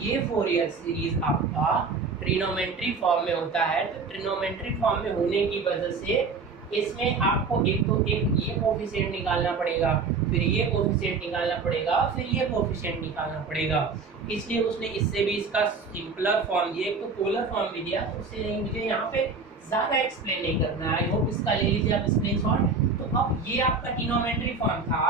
ये फोरियर सीरीज आपका ट्रिग्नोमेट्री फॉर्म में होता है, तो ट्रिग्नोमेट्री फॉर्म में होने की वजह से इसमें आपको एक ये कोफिशिएंट निकालना पड़ेगा, फिर ये कोफिशिएंट निकालना पड़ेगा, फिर ये कोफिशिएंट निकालना पड़ेगा। इसलिए उसने इससे भी इसका सिंपलर फॉर्म दिया, एक तो पोलर फॉर्म भी दिया, तो उससे मुझे यहाँ पे ज़्यादा एक्सप्लेन नहीं करना है। आई होप इसका ले लीजिए आप स्क्रीनशॉट। तो अब ये आपका ट्रिग्नोमेट्री फॉर्म था।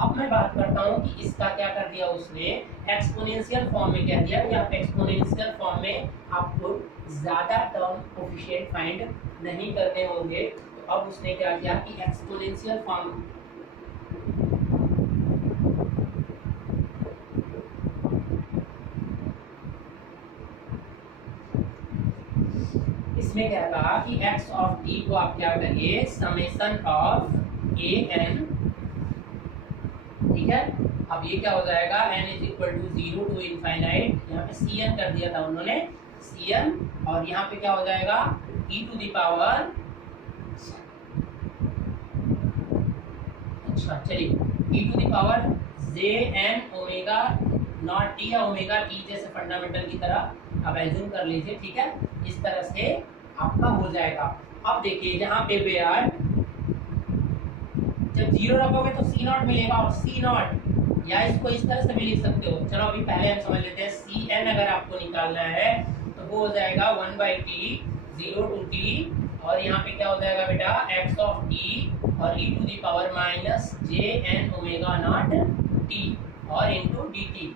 अब मैं बात करता हूँ कि इसका क्या कर दिया उसने, एक्सपोनेंशियल फॉर्म में कह दिया कि आप एक्सपोनेंशियल फॉर्म में आपको ज़्यादा टर्म कोफिशिएंट फाइंड नहीं करने होंगे। तो अब उसने क्या किया कि एक्सपोनेंशियल फॉर्म इसमें क्या कहा कि x ऑफ t को आप क्या करिए, समेशन ऑफ a n, ठीक है। अब ये क्या हो जाएगा, n is equal to 0 to infinite, यहाँ पे cn कर दिया था उन्होंने, cn, और यहाँ पे क्या हो जाएगा e टू द पावर, अच्छा चलिए e to the power jn omega naught t या ओमेगा t जैसे फंडामेंटल की तरह आप एज्यूम कर लीजिए, ठीक है। इस तरह से आपका हो जाएगा। अब देखिए यहाँ पे यार जब 0 रखोगे तो c नॉट मिलेगा, और c नॉट या इसको इस तरह से भी लिख सकते हो। चलो अभी पहले हम समझ लेते हैं, cn अगर आपको निकालना है तो वो हो जाएगा 1/t 0 to t और यहाँ पे क्या हो जाएगा बेटा x ऑफ t और e to the power minus J N omega naught t और इनटू dt,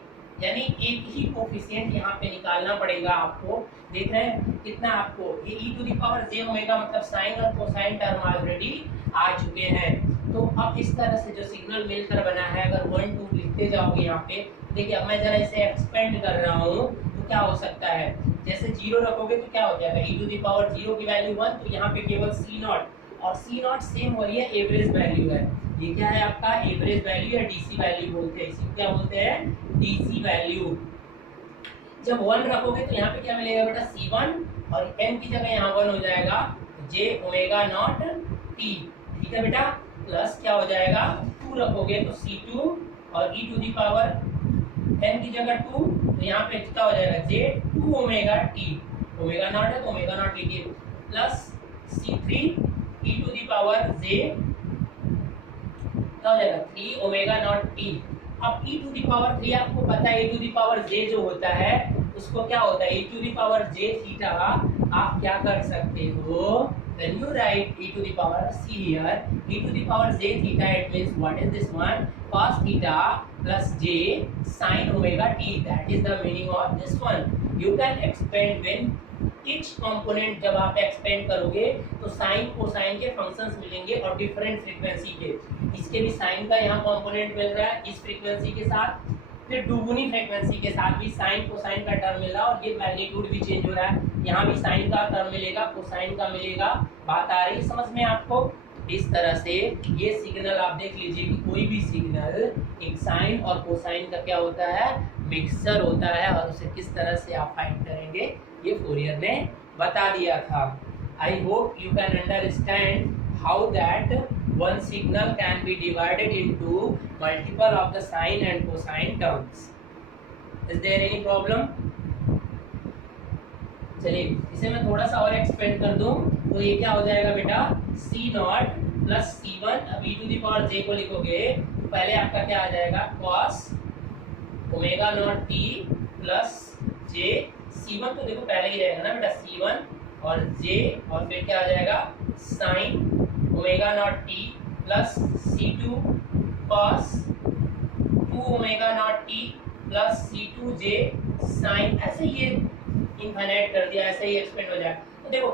यानी एक ही कोफिशिएंट यहाँ पे निकालना पड़ेगा आपको। देख रहे हैं कितना आपको, ये e to the power j omega मतलब साइन और कोसाइन टर्म ऑलरेडी आ चुके हैं। तो अब इस तरह से जो सिग्नल मिलकर बना है, अगर 1 2 लिखते जाओगे यहाँ पे, देखिए अब मैं जरा इसे एक्सपेंड कर रहा हूँ तो क्या हो सकता है, जैसे 0 रखोगे तो क्या हो जाएगा e टू द पावर 0 की वैल्यू 1, तो यहाँ पे केवल c नॉट, और c नॉट सेम हो रही है एवरेज वैल्यू है। ये क्या है आपका एवरेज वैल्यू या डीसी वैल्यू बोलते हैं, इसी क्या बोलते हैं डीसी वैल्यू। जब 1 रखोगे तो यहाँ पे क्या मिलेगा बेटा c1 और n की जगह यहाँ 1 हो जाएगा j ओमेगा नॉट t, ठीक है बेटा, प्लस क्या हो जाएगा 2 रखोगे तो c2 और e to the power n की जगह 2, तो यहाँ पे क्या हो जाएगा j 2 omega t, omega naught है तो ओमेगा नॉट लीजिए, plus c3 e to the power j क्या हो जाएगा 3 ओमेगा नॉट t। अब e टू द पावर 3 आपको पता है, e to the power j जो होता है उसको क्या होता है e to the power j theta, आप क्या कर सकते हो, when you write e to the power c here, e to the power j theta, it means what is this one, cos theta plus j sin omega t, that is the meaning of this one. You can expand when each component, जब आप expand करोगे तो sine cosine के functions मिलेंगे और different frequency के, इसके भी साइन का यहाँ कंपोनेंट मिल रहा है इस फ्रीक्वेंसी के साथ, फिर दुगुनी फ्रीक्वेंसी के साथ भी साइन कोसाइन का टर्म मिल रहा है, और ये मैग्नीट्यूड भी चेंज हो रहा है, यहाँ भी साइन का टर्म मिलेगा कोसाइन का मिलेगा। बात आ रही समझ में आपको? इस तरह से ये सिग्नल आप देख लीजिए कि कोई भी सिग्नल एक साइन और कोसाइन का क्या होता है मिक्सचर होता है, और उसे किस तरह से आप फाइंड करेंगे ये फोरियर ने बता दिया था। I hope you can understand how that one signal can be divided into multiple of the sine and cosine terms. Is there any problem? चलिए इसे मैं थोड़ा सा और एक्सपेंड कर दूं तो ये क्या हो जाएगा बेटा c नॉट प्लस c1, अब e to the power j को लिखोगे तो पहले आपका क्या आ जाएगा cos omega naught t plus j, c1 तो देखो पहले ही रहेगा ना बेटा c1 और j, और फिर क्या आ जाएगा sin omega naught t plus c2 cos 2 omega naught t plus c2j sin, ऐसे ये इनफाइनाइट कर दिया, ऐसे ही एक्सपेंड हो जाए। तो देखो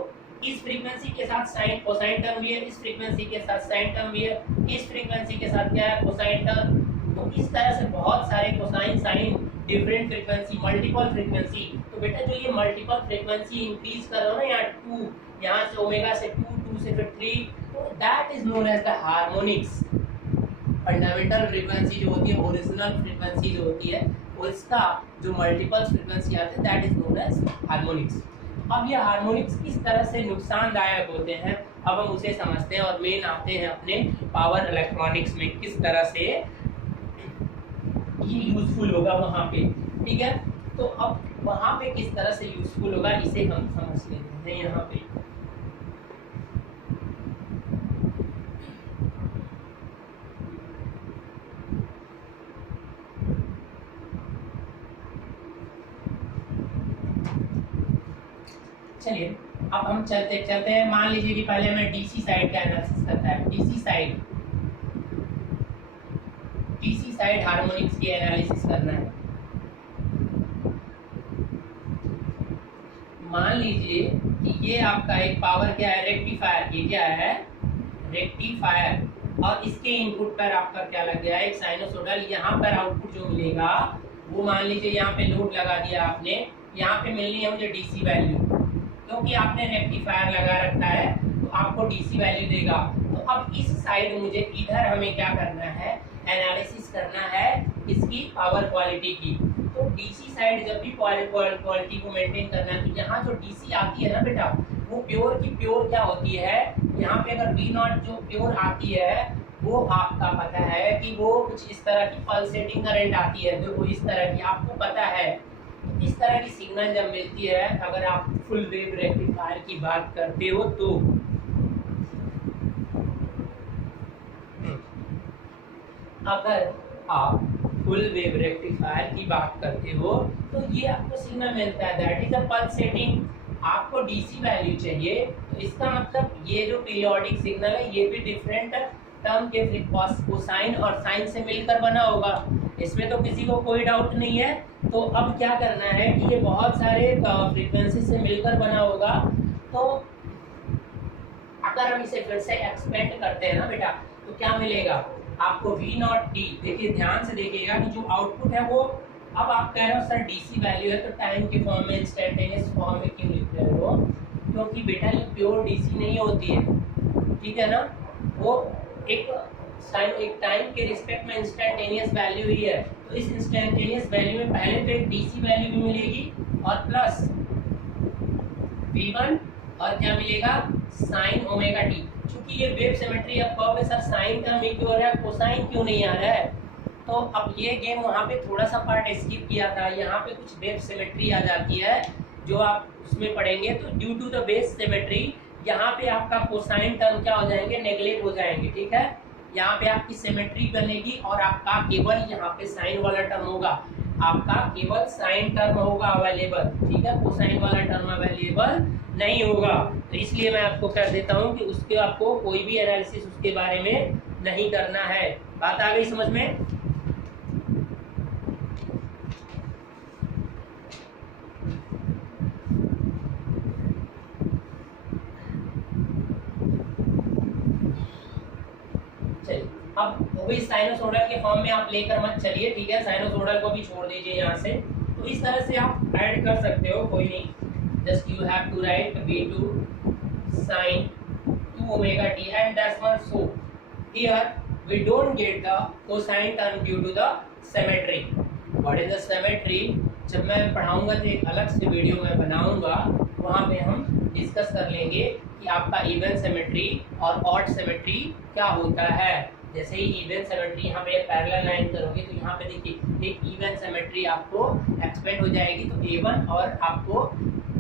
इस फ्रीक्वेंसी के साथ साइन कोसाइन टर्म भी है, इस फ्रीक्वेंसी के साथ साइन टर्म भी है, इस फ्रीक्वेंसी के साथ क्या है कोसाइन टर्म, तो इस तरह से बहुत सारे cosine sine different frequency multiple frequency. तो बेटा जो ये मल्टीपल फ्रीक्वेंसी इंक्रीज कर रहा हो ना, यहाँ 2, यहाँ से ओमेगा से 2 से फिर 3, तो that is known as the harmonics. Fundamental frequency जो होती है, ओरिजिनल फ्रीक्वेंसी जो होती है, उसका जो मल्टीपल फ्रीक्वेंसी आते हैं that is known as harmonics. अब ये हार्मोनिक्स किस तरह से नुकसानदायक होते हैं अब हम उसे समझते हैं, और मेन आते हैं अपने पावर इलेक्ट्रॉनिक्स में किस तरह से ये यूजफुल होगा वहां पे, ठीक है। तो अब वहां पे किस तरह से यूजफुल होगा इसे हम समझ लेते हैं यहाँ पे। चलिए अब हम चलते चलते हैं, मान लीजिए कि पहले हमें डीसी साइड का एनालिसिस करता है, डीसी साइड हार्मोनिक्स की एनालिसिस करना है। मान लीजिए कि ये आपका एक पावर क्या है रेक्टिफायर, ये क्या है रेक्टिफायर, और इसके इनपुट पर आपका क्या लग गया है एक साइनोसोडल, यहाँ पर आउटपुट जो मिलेगा वो मान लीजिए यहाँ पे लोड लगा दिया आपने, यहाँ पे मिलनी है मुझे डीसी वैल्यू, क्योंकि आपने रेक्टिफायर लगा रखा है तो आपको डीसी वैल्यू देगा। तो अब इस साइड मुझे इधर हमें क्या करना है एनालिसिस करना है इसकी पावर क्वालिटी की। तो डीसी साइड जब भी क्वालिटी को मेंटेन करना है, तो यहाँ जो डीसी आती है ना बेटा वो प्योर की प्योर क्या होती है, यहाँ पे अगर वी नॉट जो प्योर आती है वो आपका पता है कि वो कुछ इस तरह की पल्सेटिंग करंट आती है, जो इस तरह की आपको पता है। इस तरह की सिग्नल जब मिलती है, अगर आप फुल वेव रेक्टिफायर की बात करते हो तो अगर आप फुल वेव रेक्टिफायर की बात करते हो तो ये आपको सिग्नल मिलता है दैट इज अ पल्सेटिंग। आपको डीसी वैल्यू चाहिए, तो इसका मतलब ये जो पीरियोडिक सिग्नल है ये भी डिफरेंट टर्म के कोसाइन और साइन से मिलकर बना होगा, इसमें तो किसी को कोई डाउट नहीं है। तो अब क्या करना है कि ये बहुत सारे फ्रीक्वेंसी से मिलकर बना होगा। तो अगर हम इसे फिर से एक्सपेंड करते हैं ना बेटा, तो क्या मिलेगा आपको V नॉट डी। देखिए ध्यान से देखिएगा कि जो आउटपुट है वो, अब आप कह रहे हो सर डीसी वैल्यू है तो टाइम के फॉर्म में, इंस्टेंटेनियस फॉर्म में क्यों लिख रहे हो? क्योंकि बेटा ये प्योर डीसी नहीं होती है, ठीक है ना, वो एक टाइम के रिस्पेक्ट में इंस्टेंटेनियस वैल्यू ही है। तो इस इंस्टेंटेनियस वैल्यू में पहले तो एक डीसी वैल्यू भी मिलेगी और प्लस V1 और क्या मिलेगा साइन ओमेगा टी। क्योंकि ये वेव सिमेट्री, अब कहोगे सर साइन टर्म ही क्यों आ रहा है, कोसाइन क्यों नहीं आ रहा है? तो अब ये गेम वहाँ पे थोड़ा सा पार्ट स्किप किया था, यहाँ पे कुछ वेव सिमेट्री आ जाती है जो आप उसमें पढ़ेंगे। तो due to the wave symmetry यहाँ पे आपका कोसाइन टर्म क्या हो जाएंगे, नेगलेक्ट हो जाएंगे, ठीक है। यहाँ पे आपकी सिमेट्री बनेगी और आपका केवल यहाँ पे साइन वाला टर्म होगा, आपका केवल साइन टर्म होगा अवेलेबल, ठीक है, कोसाइन वाला टर्म अवेलेबल नहीं होगा। तो इसलिए मैं आपको कह देता हूँ कि उसके आपको कोई भी एनालिसिस उसके बारे में नहीं करना है। बात आ गई समझ में? अब वो भी साइनोसोडल के फॉर्म में आप लेकर मत चलिए, ठीक है, साइनोसोडल को भी छोड़ दीजिए यहाँ से। तो इस तरह से आप ऐड कर सकते हो, कोई नहीं, just you have to write v2 sin 2 omega t and that's one. So here we don't get the cosine term due to the symmetry. What is the symmetry? जब मैं पढ़ाऊंगा तो एक अलग से वीडियो में बनाऊंगा, वहाँ पे हम डिस्कस कर लेंगे कि आपका इवन सिमेट्री और ऑड सिमेट्री क्या होता है। जैसे ही इवन सिमेट्री यहाँ पे पैरेलल लाइन करोगे तो यहाँ पे देखिए एक इवन सिमेट्री आपको एक्सपेंड हो जाएगी, तो A1 और आपको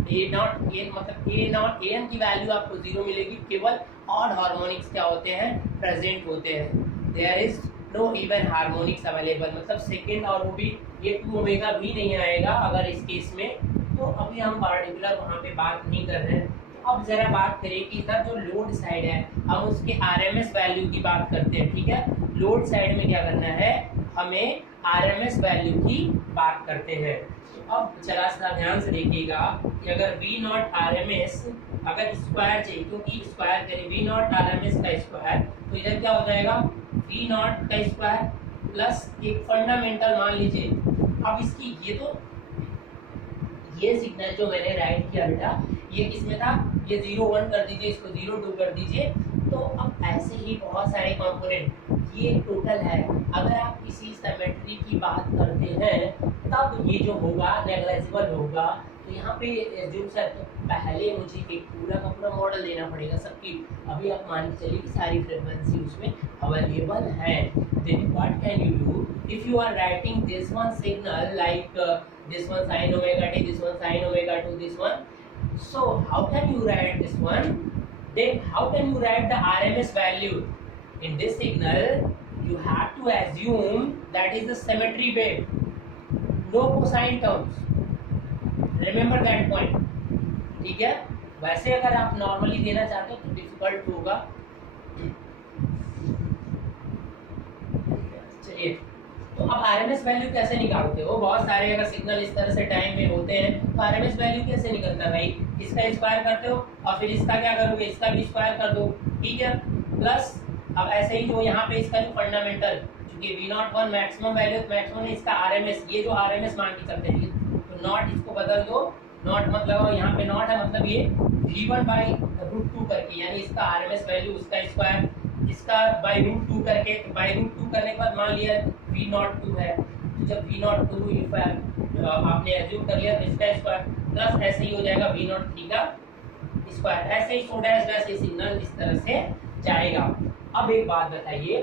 A नॉट मतलब A नॉट AN की वैल्यू आपको 0 मिलेगी। केवल ऑड हार्मोनिक्स क्या होते हैं, प्रेजेंट होते हैं, there is no even harmonics available, मतलब सेकंड और वो भी ये 2 ओमेगा भी नहीं आएगा अगर इस केस में। तो अभी हम पार्टिकुलर वहाँ पे बात नहीं कर रहे हैं। अब जरा बात करें कि सर जो लोड साइड है हम उसके आरएमएस वैल्यू की बात करते हैं, ठीक है। लोड साइड में क्या करना है, हमें आरएमएस वैल्यू की बात करते हैं। तो अब जरा सा ध्यान से देखिएगा कि अगर V नॉट आरएमएस अगर स्क्वायर चाहिए, क्योंकि स्क्वायर करें V नॉट आरएमएस का स्क्वायर, तो इधर क्या हो जाएगा V नॉट का स्क्वायर प्लस एक फंडामेंटल मान लीजिए। अब इसकी ये सिग्नल जो मैंने राइट किया बेटा, ये किसमें था, ये 0 1 कर दीजिए, इसको 0 2 कर दीजिए। तो अब ऐसे ही बहुत सारे कंपोनेंट, ये टोटल है। अगर आप किसी सिमेट्री की बात करते हैं तब ये जो होगा नेग्लिजिबल होगा। तो यहाँ पे जो सर पहले मुझे एक पूरा का पूरा मॉडल देना पड़ेगा सबकी। अभी आप मान के चलिए कि सारी फ्रीक्वेंसी उसमें अवेलेबल है। Then what can you do if you are writing this one signal like this one sin omega t, this one sin omega 2, this one. So how can you write this one? Then how can you write the RMS value in this signal? You have to assume that is the symmetry wave, no cosine terms. Remember that point. ठीक है, वैसे अगर आप normally देना चाहते हो तो difficult होगा। चलिए, तो अब आरएमएस वैल्यू कैसे निकालते हो? बहुत सारे अगर सिग्नल इस तरह से टाइम में होते हैं तो आरएमएस वैल्यू कैसे निकलता है भाई? इसका स्क्वायर करते हो और फिर इसका क्या करोगे, इसका भी स्क्वायर कर दो, ठीक है, प्लस अब ऐसे ही जो यहाँ पे इसका जो फंडामेंटल, क्योंकि V01 मैक्सिमम वैल्यू, मैक्सिमम इसका आरएमएस, ये जो आरएमएस मान के चलते हैं, तो नॉट इसको बदल दो, नॉट मतलब यहाँ पे नॉट है, मतलब ये V1/√2 करके, यानी इसका आरएमएस वैल्यू उसका स्क्वायर, इसका /√2 करके, तो /√2 करने के बाद मान लिया V02 है, तो जब V02 आपने एज्यूम कर लिया तो इसका स्क्वायर प्लस ऐसे ही हो जाएगा V03 का स्क्वायर, ऐसे ही सो डैश डैश ये सिग्नल इस तरह से जाएगा। अब एक बात बताइए,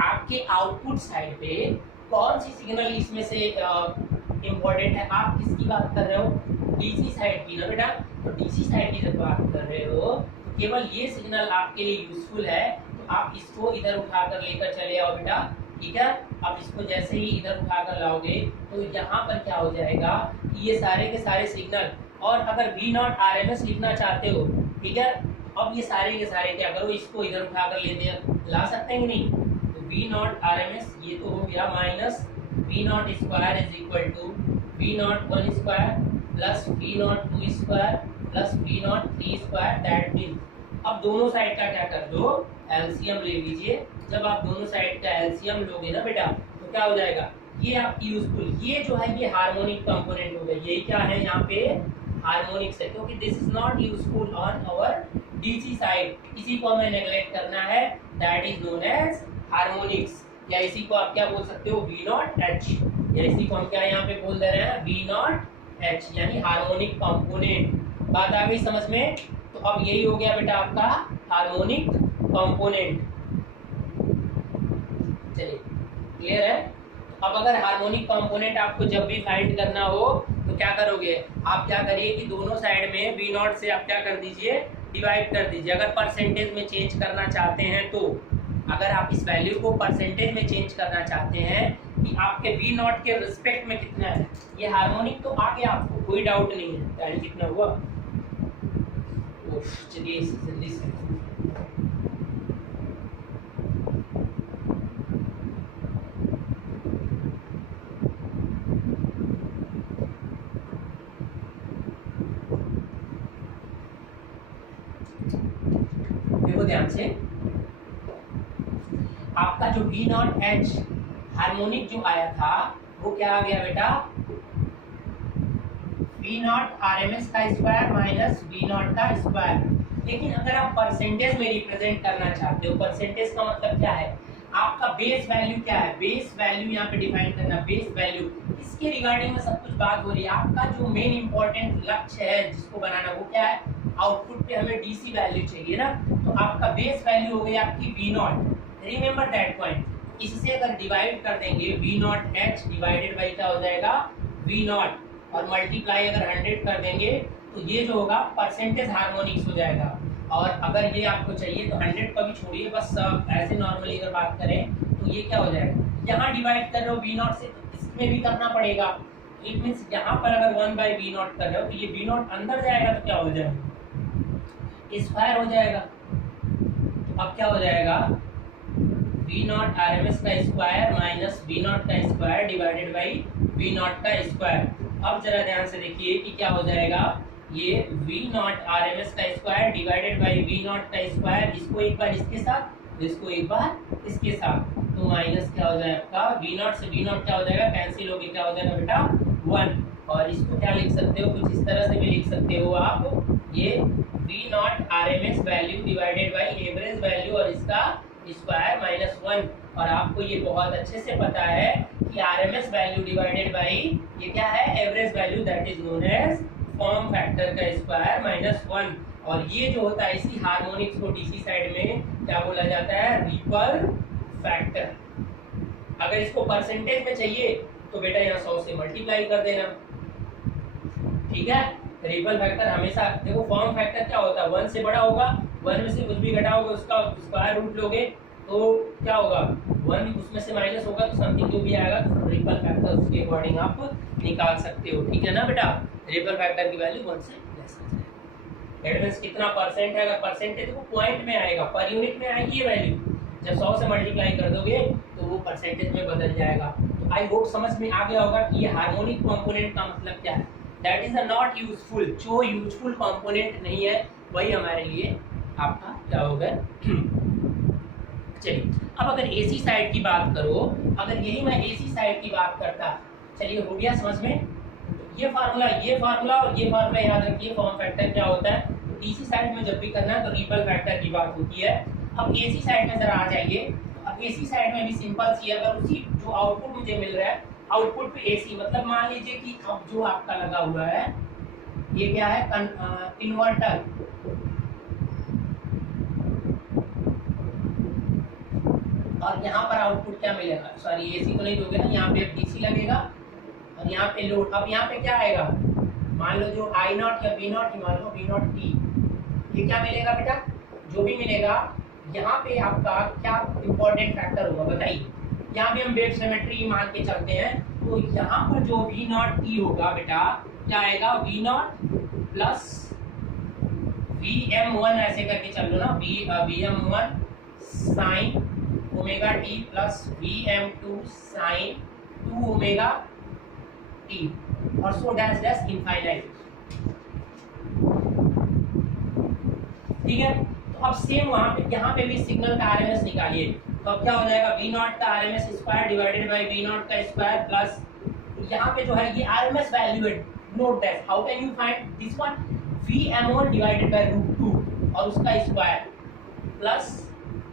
आपके आउटपुट साइड पे कौन सी सिग्नल इसमें से इम्पोर्टेंट है? आप किसकी बात कर रहे हो? डीसी साइड की ना बेटा। तो डीसी साइड की जब बात कर रहे हो तो केवल ये सिग्नल आपके लिए यूजफुल है, तो आप इसको इधर उठाकर लेकर चले आओ बेटा, ठीक है। अब इसको जैसे ही इधर उठाकर लाओगे तो यहाँ पर क्या हो जाएगा कि ये सारे के सारे सिग्नल और अगर वी नॉट RMS लिखना चाहते हो, ठीक है, अब ये सारे के सारे क्या करो, इसको इधर उठाकर ला सकते हैं कि नहीं, तो वी नॉट RMS ये तो हो गया minus V naught square is equal to V naught 1 square plus V naught 2 square plus V naught 3 square. That mean अब दोनों साइड का क्या कर दो, एलसीएम ले लीजिए। जब आप दोनों साइड का एलसीएम लोगे ना बेटा, तो क्या हो जाएगा, ये आपकी यूजफुल, ये जो है ये हार्मोनिक कंपोनेंट हो गया। यही क्या है यहाँ पे हार्मोनिक्स है, क्योंकि this is not useful on our DC side. इसी को हमें नेग्लेक्ट करना है, that is known as harmonics, या इसी को आप क्या बोल सकते हो, वी नॉट एच, या इसी को हम क्या यहाँ पे बोल दे रहे हैं, वी नॉट एच, यानी हार्मोनिक कंपोनेंट। बात आ गई समझ में? तो अब यही हो गया बेटा आपका हार्मोनिक कंपोनेंट। चलिए क्लियर है? अब अगर हार्मोनिक कंपोनेंट आपको जब भी फाइंड करना हो तो क्या करोगे, आप क्या करिए कि दोनों साइड में वी नॉट से आप क्या कर दीजिए, डिवाइड कर दीजिए। अगर परसेंटेज में चेंज करना चाहते हैं तो, अगर आप इस वैल्यू को परसेंटेज में चेंज करना चाहते हैं कि आपके वी नॉट के रिस्पेक्ट में कितना है, ये हार्मोनिक तो आ गया, आपको कोई डाउट नहीं है, यानी कितना हुआ। चलिए जल्दी से देखो ध्यान से, आपका जो वी नॉट एच हार्मोनिक जो आया था वो क्या आ गया बेटा, वी नॉट RMS का स्क्वायर माइनस वी नॉट का स्क्वायर। लेकिन अगर आप परसेंटेज में रिप्रेजेंट करना चाहते हो, परसेंटेज का मतलब क्या है, आपका बेस वैल्यू क्या है, बेस वैल्यू यहाँ पे डिफाइन करना, बेस वैल्यू, इसके रिगार्डिंग में सब कुछ बात हो रही है। आपका जो मेन इंपॉर्टेंट लक्ष्य है जिसको बनाना, वो क्या है, आउटपुट पे हमें डीसी वैल्यू चाहिए ना, तो आपका बेस वैल्यू हो गई आपकी V naught, remember that point. इससे अगर डिवाइड कर देंगे V naught H divided by क्या हो जाएगा, वी नॉट, और मल्टीप्लाई अगर 100 कर देंगे तो ये जो होगा परसेंटेज हार्मोनिक्स हो जाएगा। और अगर ये आपको चाहिए तो 100 का भी छोड़िए, बस ऐसे नॉर्मली अगर बात करें तो ये क्या हो जाएगा, यहाँ डिवाइड कर रहे हो वी नॉट से तो इसमें भी करना पड़ेगा। इट मीन्स यहाँ पर अगर 1 बाई वी नॉट कर रहे हो तो ये वी नॉट अंदर जाएगा तो क्या हो जाएगा, स्क्वायर हो जाएगा। तो अब क्या हो जाएगा, वी नॉट RMS का स्क्वायर माइनस वी नॉट का square divided by V naught का स्क्वायर। अब जरा ध्यान से देखिए कि क्या हो जाएगा, ये वी नॉट RMS का square divided by V naught का स्क्वायर, इसको एक बार इसके साथ, इसको एक बार इसके साथ, तो माइनस क्या हो जाएगा, वी नॉट से वी नॉट क्या हो जाएगा, कैंसिल हो गया, क्या हो जाएगा बेटा 1। और इसको क्या लिख सकते हो, कुछ इस तरह से भी लिख सकते हो आप, ये V naught RMS value divided by average value और इसका स्क्वायर माइनस 1। और आपको ये बहुत अच्छे से पता है कि RMS वैल्यू डिवाइडेड बाई ये क्या है, average value, that is known as form factor का स्क्वायर माइनस 1। और ये जो होता है इसी हार्मोनिक्स को डीसी साइड में क्या बोला जाता है, रिपल फैक्टर। अगर इसको परसेंटेज में चाहिए तो बेटा यहाँ 100 से मल्टीप्लाई कर देना, ठीक है। रिपल फैक्टर हमेशा देखो, फॉर्म फैक्टर क्या होता है, 1 से बड़ा होगा, 1 में से कुछ भी घटाओगे उसका स्क्वायर रूट लोगे तो क्या होगा, 1 उसमें से माइनस होगा तो समथिंग जो भी आएगा तो रिपल फैक्टर उसके अकॉर्डिंग आप निकाल सकते हो, ठीक है ना बेटा। रिपल फैक्टर की वैल्यू 1 से लेस हो जाएगा। दैट मींस कितना परसेंट है, अगर परसेंटेज को पॉइंट में आएगा, पर यूनिट में आएगी ये वैल्यू, जब 100 से मल्टीप्लाई कर दोगे तो वो परसेंटेज में बदल जाएगा। तो आई होप समझ में आ गया होगा कि ये हार्मोनिक कंपोनेंट का मतलब क्या है। That is a not useful, जो यूजफुल कंपोनेंट नहीं है वही हमारे लिए आपका क्या होगा। चलिए अब अगर एसी साइड की बात करो, अगर यही मैं एसी साइड की बात करता, चलिए हो गया समझ में, ये फार्मूला और ये फार्मूला याद रखिए, फॉर्म फैक्टर क्या होता है। तो डीसी साइड में जब भी करना है तो रिपल फैक्टर की बात होती है। अब एसी साइड में जरा आ जाइए। अब एसी साइड में भी सिंपल सी, अगर उसी जो आउटपुट मुझे मिल रहा है, आउटपुट पे एसी मतलब मान लीजिए कि अब जो आपका लगा हुआ है ये क्या है, इन्वर्टर, और यहाँ पर आउटपुट क्या मिलेगा, सॉरी एसी तो नहीं दोगे ना, यहाँ पे डीसी लगेगा और यहाँ पे लोड। अब यहाँ पे क्या आएगा, मान लो जो आई नॉट या वी नॉट, मान लो वी नॉट टी, ये क्या मिलेगा बेटा, जो भी मिलेगा यहाँ पे आपका क्या इंपॉर्टेंट फैक्टर होगा बताइए। यहाँ भी हम वेव सिमेट्री मान के चलते हैं, तो यहाँ पर जो वी नॉट टी होगा बेटा क्या आएगा, वी नॉट प्लस Vm1 ऐसे करके चल लो ना, Vm1 sine omega T plus Vm2 sine 2 omega T और सो डैश डैश इनफाइनाइट। ठीक है, तो अब सेम वहां पे यहाँ पे भी सिग्नल का आरएमएस निकालिए। तो अब क्या हो जाएगा, वी नॉट का RMS square divided by V naught का स्क्वायर प्लस यहाँ पे जो है ये आरएमएस वैल्यू है, note that how can you find this one, Vm1 divided by √2 और उसका square plus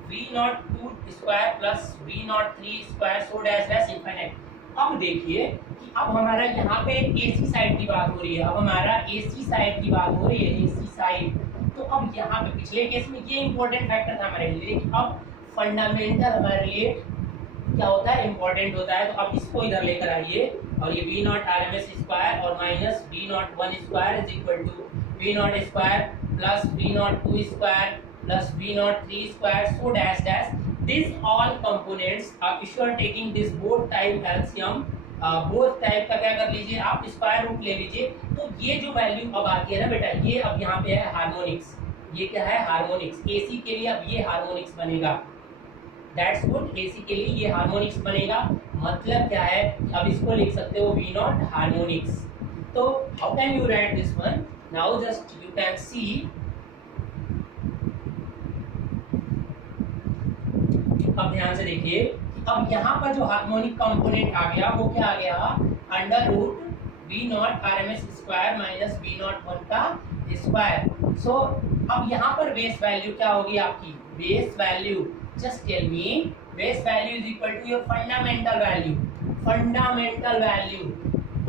V02 square plus V03 square so dash dash infinite. अब देखिए कि अब हमारा यहाँ पे AC साइड की बात हो रही है, अब हमारा AC साइड की बात हो रही है, AC साइड। तो अब यहाँ पे पिछले केस में ये इंपॉर्टेंट फैक्टर था हमारे लिए, लेकिन अब फंडामेंटल हमारे लिए क्या होता है, इंपॉर्टेंट होता है। तो अब इसको इधर लेकर आइए और ये V नॉट RMS स्क्वायर और minus V01 square is equal to V0 square plus V02 square plus V03 square so dash dash this all components. If you are taking this both type LCM, both type का क्या कर लीजिए आप, square root ले लीजिए। तो ये जो वैल्यू अब आती है ना बेटा, ये अब यहाँ पे है हार्मोनिक्स, ये क्या है हार्मोनिक्स, AC के लिए अब ये हार्मोनिक्स बनेगा, दैट्स गुड, AC के लिए ये हार्मोनिक्स बनेगा। मतलब क्या है, अब इसको लिख सकते हो V0 हार्मोनिक्स। तो how can you right this one, now just you can see, अब ध्यान से देखिए, अब यहाँ पर जो हार्मोनिक कंपोनेंट आ गया वो क्या आ गया, under root V0 RMS square minus V01 का स्क्वायर। सो अब यहाँ पर बेस वैल्यू क्या होगी आपकी, base value, just tell me, base value is equal to your fundamental value, fundamental value.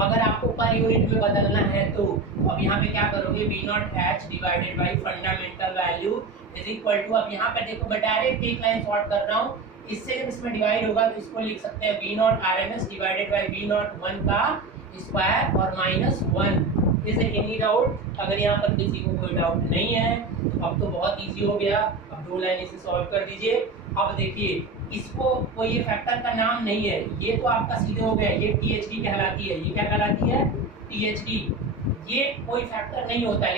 अगर आपको पर यूनिट में बदलना है तो अब यहाँ पे क्या करोगे, V0H divided by fundamental value is equal to, अब यहाँ पे देखो मैं डायरेक्ट एक लाइन सॉल्व कर रहा हूँ, इससे जब इसमें डिवाइड होगा तो इसको लिख सकते हैं V0 RMS divided by V01 का स्क्वायर और माइनस 1। इज एनी डाउट, अगर यहाँ पर किसी को कोई डाउट नहीं है तो अब तो बहुत इजी हो गया, अब दो लाइन इसे सॉल्व कर दीजिए। अब देखिए इसको कोई ये फैक्टर का नाम नहीं है, ये तो आपका सीधे हो गया, ये THD कहलाती है, ये क्या कहलाती है, THD, ये कोई फैक्टर नहीं होता है।